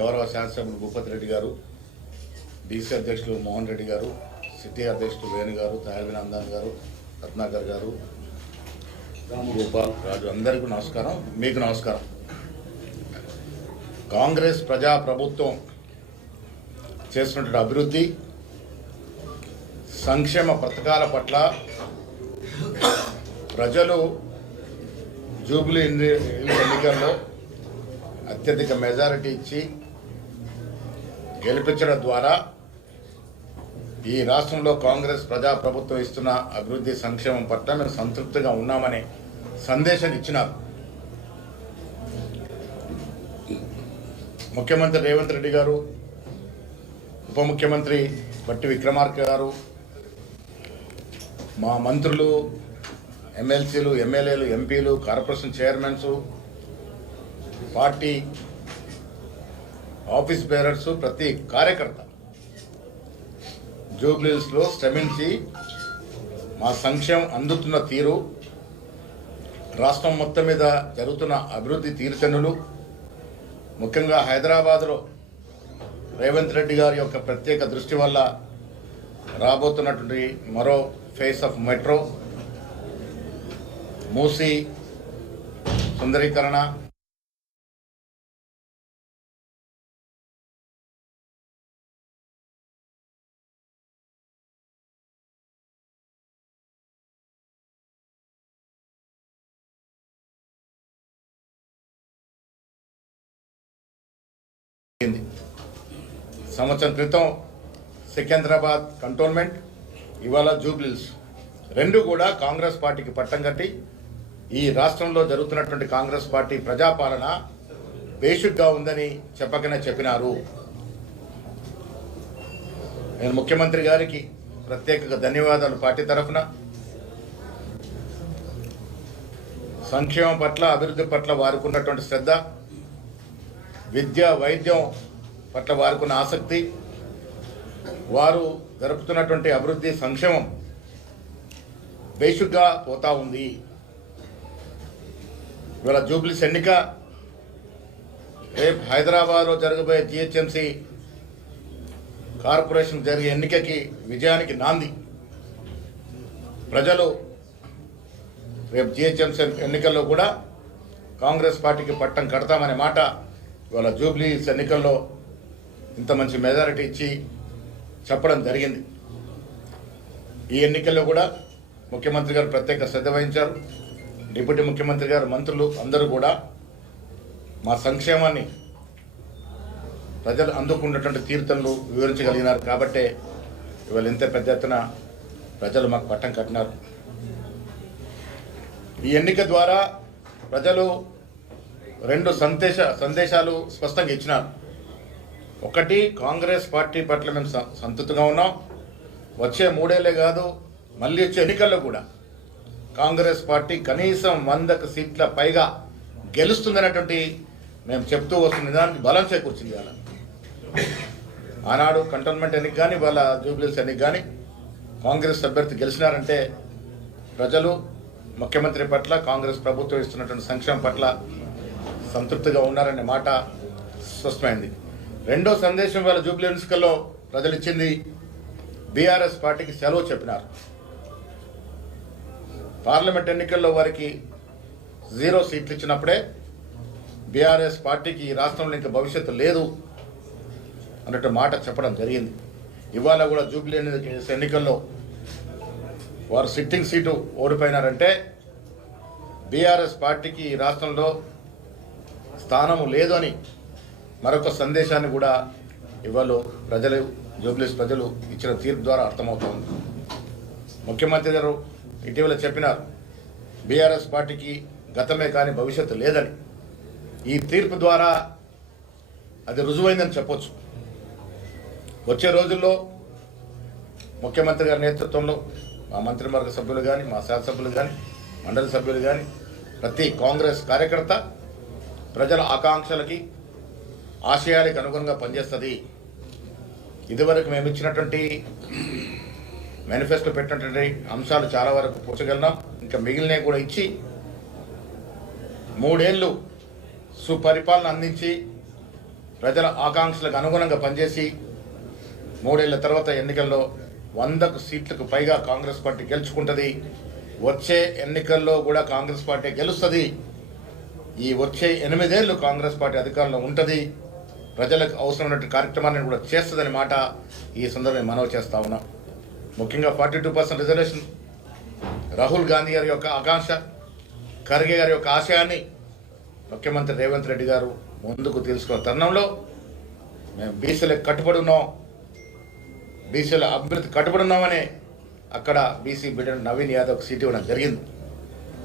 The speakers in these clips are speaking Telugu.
గౌరవ శాసనసభ్యులు భూపతి రెడ్డి గారు, డీసీ అధ్యక్షులు మోహన్ రెడ్డి గారు, సిటీ అధ్యక్షులు వేణు గారు, తాయల్వినందన్ గారు, రత్నాకర్ గారు, గోపాల్ రాజు, అందరికీ నమస్కారం. మీకు నమస్కారం. కాంగ్రెస్ ప్రజా ప్రభుత్వం చేస్తున్నటువంటి అభివృద్ధి సంక్షేమ పథకాల పట్ల ప్రజలు జూబ్లీ ఎన్నికల్లో అత్యధిక మెజారిటీ ఇచ్చి గెలిపించడం ద్వారా ఈ రాష్ట్రంలో కాంగ్రెస్ ప్రజాప్రభుత్వం ఇస్తున్న అభివృద్ధి సంక్షేమం పట్ల మేము సంతృప్తిగా ఉన్నామనే సందేశం ఇచ్చినారు. ముఖ్యమంత్రి రేవంత్ రెడ్డి గారు, ఉప ముఖ్యమంత్రి బట్టి విక్రమార్క గారు, మా మంత్రులు, ఎమ్మెల్సీలు, ఎమ్మెల్యేలు, ఎంపీలు, corporation chairmans, party office bearers, ప్రతి కార్యకర్త జూబ్లీహిల్స్లో శ్రమించి మా సంక్షేమం అందుతున్న తీరు, రాష్ట్రం మొత్తం మీద జరుగుతున్న అభివృద్ధి తీరుతెన్నులు, ముఖ్యంగా హైదరాబాద్లో రేవంత్ రెడ్డి గారి యొక్క ప్రత్యేక దృష్టి వల్ల రాబోతున్నటువంటి మరో ఫేస్ ఆఫ్ మెట్రో, మూసీ సుందరీకరణ, సంవత్సరం క్రితం సికింద్రాబాద్ కంటోన్మెంట్, ఇవాళ జూబ్లీహిల్స్, రెండు కూడా కాంగ్రెస్ పార్టీకి పట్టం కట్టి ఈ రాష్ట్రంలో జరుగుతున్నటువంటి కాంగ్రెస్ పార్టీ ప్రజాపాలన బేసిక్గా ఉందని చెప్పకనే చెప్పినారు. నేను ముఖ్యమంత్రి గారికి ప్రత్యేకంగా ధన్యవాదాలు. పార్టీ తరఫున సంక్షేమం పట్ల, అభివృద్ధి పట్ల వారికి ఉన్నటువంటి శ్రద్ధ, విద్య వైద్యం పట్ల వారికి ఉన్న ఆసక్తి, వారు జరుపుతున్నటువంటి అభివృద్ధి సంక్షేమం బేసిక్గా పోతా ఉంది. ఇవాళ జూబ్లీస్ ఎన్నిక రేపు హైదరాబాద్లో జరగబోయే జిహెచ్ఎంసీ కార్పొరేషన్ జరిగే ఎన్నికకి విజయానికి నాంది. ప్రజలు రేపు జిహెచ్ఎంసీ ఎన్నికల్లో కూడా కాంగ్రెస్ పార్టీకి పట్టం కడతామనే మాట ఇవాళ జూబ్లీస్ ఎన్నికల్లో ఇంత మంచి మెజారిటీ ఇచ్చి చెప్పడం జరిగింది. ఈ ఎన్నికల్లో కూడా ముఖ్యమంత్రి గారు ప్రత్యేక శ్రద్ధ వహించారు. డిప్యూటీ ముఖ్యమంత్రి గారు, మంత్రులు అందరూ కూడా మా సంక్షేమాన్ని ప్రజలు అందుకున్నటువంటి తీర్థంలో వివరించగలిగినారు. కాబట్టే ఇవాళ ఇంత పెద్ద ఎత్తున ప్రజలు మాకు పట్టం కట్టినారు. ఈ ఎన్నిక ద్వారా ప్రజలు రెండు సందేశాలు స్పష్టంగా ఇచ్చినారు. ఒకటి, కాంగ్రెస్ పార్టీ పట్ల మేము సంతృప్తిగా ఉన్నాం. వచ్చే 3 ఏళ్లే కాదు, మళ్ళీ వచ్చే ఎన్నికల్లో కూడా కాంగ్రెస్ పార్టీ కనీసం 100 సీట్ల పైగా గెలుస్తుందనేటువంటి మేము చెప్తూ వస్తున్న దానికి బలం చేకూర్చింది. ఇవాళ ఆనాడు కంటోన్మెంట్ ఎన్నిక కానీ, వాళ్ళ జూబ్లీహిల్స్ ఎన్నిక కానీ కాంగ్రెస్ అభ్యర్థి గెలిచినారంటే ప్రజలు ముఖ్యమంత్రి పట్ల, కాంగ్రెస్ ప్రభుత్వం ఇస్తున్నటువంటి సంక్షేమం పట్ల సంతృప్తిగా ఉన్నారనే మాట స్పష్టమైంది. రెండో సందేశం వాళ్ళ జూబ్లీ ఎన్నికల్లో ప్రజలు ఇచ్చింది, బీఆర్ఎస్ పార్టీకి సెలవు చెప్పినారు. పార్లమెంట్ ఎన్నికల్లో వారికి 0 సీట్లు ఇచ్చినప్పుడే బీఆర్ఎస్ పార్టీకి ఈ రాష్ట్రంలో ఇంకా భవిష్యత్తు లేదు అన్నట్టు మాట చెప్పడం జరిగింది. ఇవాళ కూడా జూబ్లీ ఎన్నికల్లో వారు సిట్టింగ్ సీటు ఓడిపోయినారంటే బీఆర్ఎస్ పార్టీకి ఈ రాష్ట్రంలో స్థానము లేదు అని మరొక సందేశాన్ని కూడా ఇవాళ ప్రజలు, జూబ్లీహిల్స్ ప్రజలు ఇచ్చిన తీర్పు ద్వారా అర్థమవుతోంది. ముఖ్యమంత్రి గారు ఇటీవల చెప్పినారు, బీఆర్ఎస్ పార్టీకి గతమే కానీ భవిష్యత్తు లేదని. ఈ తీర్పు ద్వారా అది రుజువైందని చెప్పొచ్చు. వచ్చే రోజుల్లో ముఖ్యమంత్రి గారి నేతృత్వంలో మా మంత్రివర్గ సభ్యులు కానీ, మా శాసనసభ్యులు కానీ, మండలి సభ్యులు కానీ, ప్రతి కాంగ్రెస్ కార్యకర్త ప్రజల ఆకాంక్షలకి, ఆశయాలకు అనుగుణంగా పనిచేస్తుంది. ఇదివరకు మేము ఇచ్చినటువంటి మేనిఫెస్టో పెట్టినటువంటి అంశాలు చాలా వరకు పూర్చగలిగినాం. ఇంకా మిగిలినవి కూడా ఇచ్చి 3 ఏళ్ళు సుపరిపాలన అందించి ప్రజల ఆకాంక్షలకు అనుగుణంగా పనిచేసి 3 ఏళ్ల తర్వాత ఎన్నికల్లో 100 సీట్లకు పైగా కాంగ్రెస్ పార్టీ గెలుచుకుంటుంది. వచ్చే ఎన్నికల్లో కూడా కాంగ్రెస్ పార్టీ గెలుస్తుంది. ఈ వచ్చే 8 ఏళ్ళు కాంగ్రెస్ పార్టీ అధికారంలో ఉంటుంది. ప్రజలకు అవసరమైన కార్యక్రమాన్ని కూడా చేస్తుందని మాట ఈ సందర్భంగా మనవి చేస్తా ఉన్నాం. ముఖ్యంగా 42% రిజర్వేషన్ రాహుల్ గాంధీ గారి యొక్క ఆకాంక్ష, ఖర్గే గారి యొక్క ఆశయాన్ని ముఖ్యమంత్రి రేవంత్ రెడ్డి గారు ముందుకు తీసుకున్న తరుణంలో మేము బీసీలకు కట్టుబడి ఉన్నాం, బీసీల అభివృద్ధి కట్టుబడి ఉన్నామని అక్కడ బీసీ బిడ్డను నవీన్ యాదవ్కి సీట్ ఇవ్వడం జరిగింది.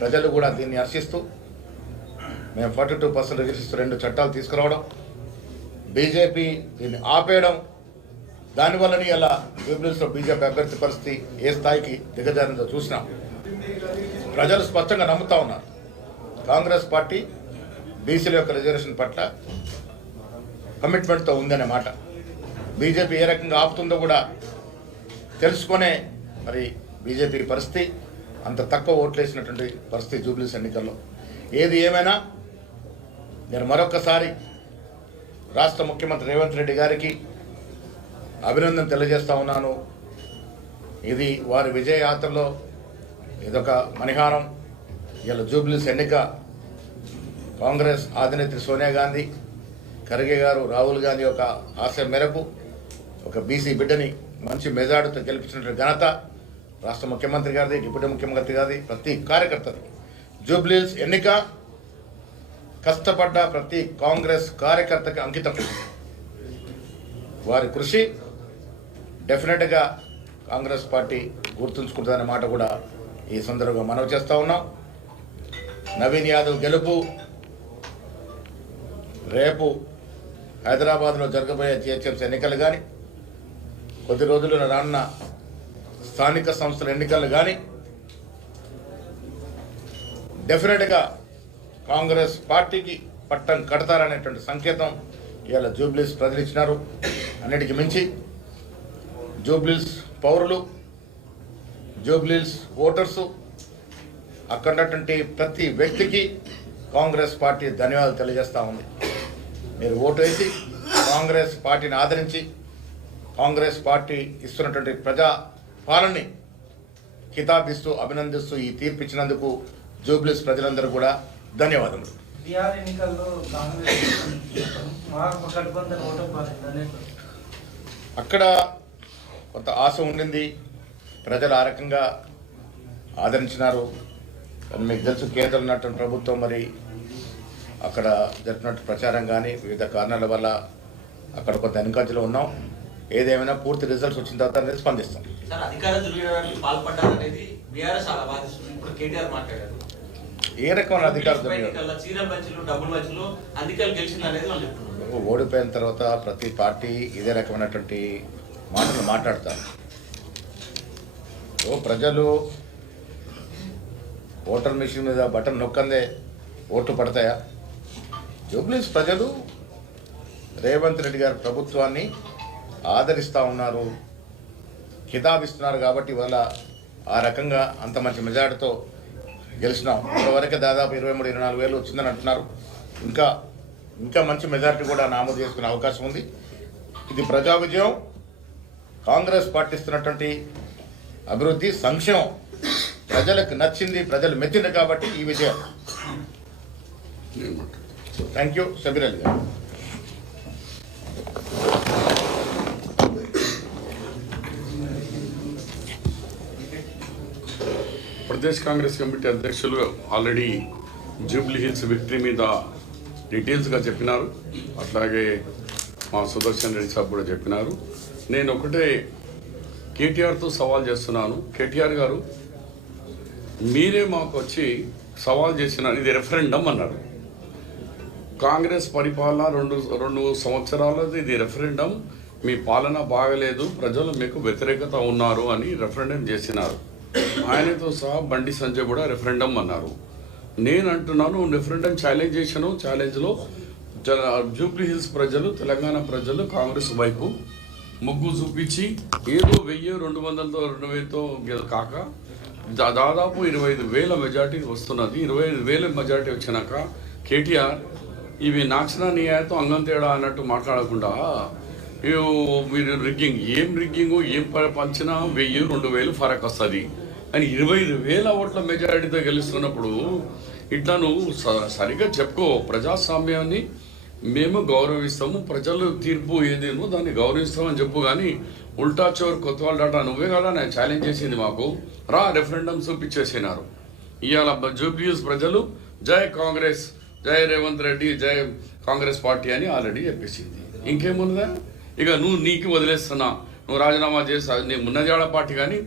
ప్రజలు కూడా దీన్ని హర్షిస్తూ మేము 42% రిజర్వేషన్ 2 చట్టాలు తీసుకురావడం, బీజేపీ దీన్ని ఆపేయడం, దానివల్లనే ఇలా జూబ్లీహిల్స్లో బీజేపీ అభ్యర్థి పరిస్థితి ఏ స్థాయికి దిగజారిందో చూసినాం. ప్రజలు స్పష్టంగా నమ్ముతా ఉన్నారు కాంగ్రెస్ పార్టీ బీసీల యొక్క రిజర్వేషన్ పట్ల కమిట్మెంట్తో ఉందనే మాట. బీజేపీ ఏ రకంగా ఆపుతుందో కూడా తెలుసుకునే మరి బీజేపీ పరిస్థితి అంత తక్కువ ఓట్లు వేసినటువంటి పరిస్థితి జూబ్లీహిల్స్ ఎన్నికల్లో. ఏది ఏమైనా నేను మరొకసారి రాష్ట్ర ముఖ్యమంత్రి రేవంత్ రెడ్డి గారికి అభినందన తెలియజేస్తా ఉన్నాను. ఇది వారి విజయయాత్రలో ఇదొక మణిహారం. ఇలా జూబ్లీహిల్స్ ఎన్నిక కాంగ్రెస్ అధినేత్రి సోనియా గాంధీ, ఖర్గే గారు, రాహుల్ గాంధీ యొక్క ఆశయం మేరకు ఒక బీసీ బిడ్డని మంచి మెజార్టీతో గెలిపించినటువంటి ఘనత రాష్ట్ర ముఖ్యమంత్రి గారిది, డిప్యూటీ ముఖ్యమంత్రి గారిది, ప్రతి కార్యకర్తది. జూబ్లీహిల్స్ ఎన్నిక కష్టపడ్డ ప్రతి కాంగ్రెస్ కార్యకర్తకి అంకితం. వారి కృషి డెఫినెట్గా కాంగ్రెస్ పార్టీ గుర్తుంచుకుంటుందనే మాట కూడా ఈ సందర్భంగా మనవి చేస్తూ ఉన్నాం. నవీన్ యాదవ్ గెలుపు రేపు హైదరాబాద్లో జరగబోయే జిహెచ్ఎంసీ ఎన్నికలు కానీ, కొద్ది రోజుల్లో రానున్న స్థానిక సంస్థల ఎన్నికలు కానీ డెఫినెట్గా కాంగ్రెస్ పార్టీకి పట్టం కడతారనేటువంటి సంకేతం ఇవాళ జూబ్లీహిల్స్ ప్రజలు ఇచ్చినారు. అన్నిటికీ మించి జూబ్లీహిల్స్ పౌరులు, జూబ్లీహిల్స్ ఓటర్సు, అక్కడ ఉన్నటువంటి ప్రతి వ్యక్తికి కాంగ్రెస్ పార్టీ ధన్యవాదాలు తెలియజేస్తూ ఉంది. మీరు ఓటు వేసి కాంగ్రెస్ పార్టీని ఆదరించి కాంగ్రెస్ పార్టీ ఇస్తున్నటువంటి ప్రజా పాలనని కితాబిస్తూ అభినందిస్తూ ఈ తీర్పు ఇచ్చినందుకు జూబ్లీహిల్స్ ప్రజలందరూ కూడా ధన్యవాదములు. అక్కడ కొంత ఆశ ఉండింది, ప్రజలు ఆ రకంగా ఆదరించినారు. కానీ మీకు తెలుసు కేంద్రంలో ఉన్నటువంటి ప్రభుత్వం మరి అక్కడ జరిపినట్టు ప్రచారం కానీ వివిధ కారణాల వల్ల అక్కడ కొంత వెనుకంజలో ఉన్నాం. ఏదేమైనా పూర్తి రిజల్ట్స్ వచ్చిన తర్వాత స్పందిస్తాం. ఏ రకమైన అధికారం ఓడిపోయిన తర్వాత ప్రతి పార్టీ ఇదే రకమైనటువంటి మాటలు మాట్లాడతారు. ప్రజలు ఓటర్ మిషన్ మీద బటన్ నొక్కందే ఓట్లు పడతాయా? జూబ్లీహిల్స్ ప్రజలు రేవంత్ రెడ్డి గారి ప్రభుత్వాన్ని ఆదరిస్తూ ఉన్నారు, కితాబిస్తున్నారు. కాబట్టి ఇవాళ ఆ రకంగా అంత మంచి మెజార్టీతో గెలిచినాం. ఇప్పటివరకే దాదాపు 23-24 వేలు వచ్చిందని అంటున్నారు. ఇంకా మంచి మెజారిటీ కూడా నమోదు చేసుకునే అవకాశం ఉంది. ఇది ప్రజా విజయం. కాంగ్రెస్ పార్టీ ఇస్తున్నటువంటి అభివృద్ధి, సంక్షేమం ప్రజలకు నచ్చింది, ప్రజలు మెచ్చింది. కాబట్టి ఈ విజయం. Thank you. షబీర్ అలీ గారు. ప్రదేశ్ కాంగ్రెస్ కమిటీ అధ్యక్షులు ఆల్రెడీ జూబ్లీహిల్స్ విక్టరీ మీద డీటెయిల్స్గా చెప్పినారు. అట్లాగే మా సుదర్శన్ రెడ్డి సాబ్ కూడా చెప్పినారు. నేను ఒకటే కేటీఆర్తో సవాల్ చేస్తున్నాను. కేటీఆర్ గారు, మీరే మాకు వచ్చి సవాల్ చేసినారు, ఇది రెఫరెండం అన్నారు. కాంగ్రెస్ పరిపాలన 2 సంవత్సరాలది ఇది రెఫరెండం, మీ పాలన బాగలేదు, ప్రజలు మీకు వ్యతిరేకత ఉన్నారు అని రెఫరెండం చేసినారు. ఆయనతో సహా బండి సంజయ్ కూడా రెఫరెండం అన్నారు. నేను అంటున్నాను, రెఫరెండం ఛాలెంజ్ చేశాను. ఛాలెంజ్లో జూబ్లీహిల్స్ ప్రజలు, తెలంగాణ ప్రజలు కాంగ్రెస్ వైపు ముగ్గు చూపించి ఏదో 1000-200తో 2000తో కాక దాదాపు 25,000 మెజార్టీ వస్తున్నది. 25,000 మెజార్టీ వచ్చినాక కేటీఆర్ ఇవి నాచిన నీయాతో అంగం తేడా అన్నట్టు మాట్లాడకుండా మీరు రిగ్గింగ్ ఏం రిగ్గింగు ఏం పంచినా 1000-2000 ఫరక్ వస్తుంది అని 25,000 ఓట్ల మెజారిటీతో గెలుస్తున్నప్పుడు ఇట్లా నువ్వు సరిగ్గా చెప్పుకో. ప్రజాస్వామ్యాన్ని మేము గౌరవిస్తాము, ప్రజలు తీర్పు ఏదేమో దాన్ని గౌరవిస్తామని చెప్పు. కానీ ఉల్టా చోర్ కొత్తవాళ్ళ డాటా నువ్వే కదా నేను ఛాలెంజ్ చేసింది మాకు. రెఫరెండం చూపించేసినారు. ఇవాళ జూబ్లీహిల్స్ ప్రజలు జై కాంగ్రెస్, జై రేవంత్ రెడ్డి, జై కాంగ్రెస్ పార్టీ అని ఆల్రెడీ చెప్పేసింది. ఇంకేమున్నదా? ఇక నీకు వదిలేస్తున్నా, నువ్వు రాజీనామా చేస్తావు. నీ మున్నజాడ పార్టీ కానీ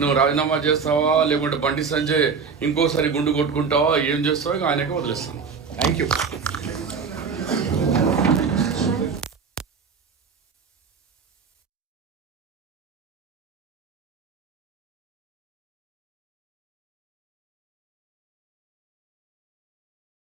నువ్వు రాజీనామా చేస్తావా, లేకుంటే బండి సంజయ్ ఇంకోసారి గుండు కొట్టుకుంటావా, ఏం చేస్తావో ఇక ఆయనకే వదిలేస్తాను. Thank you.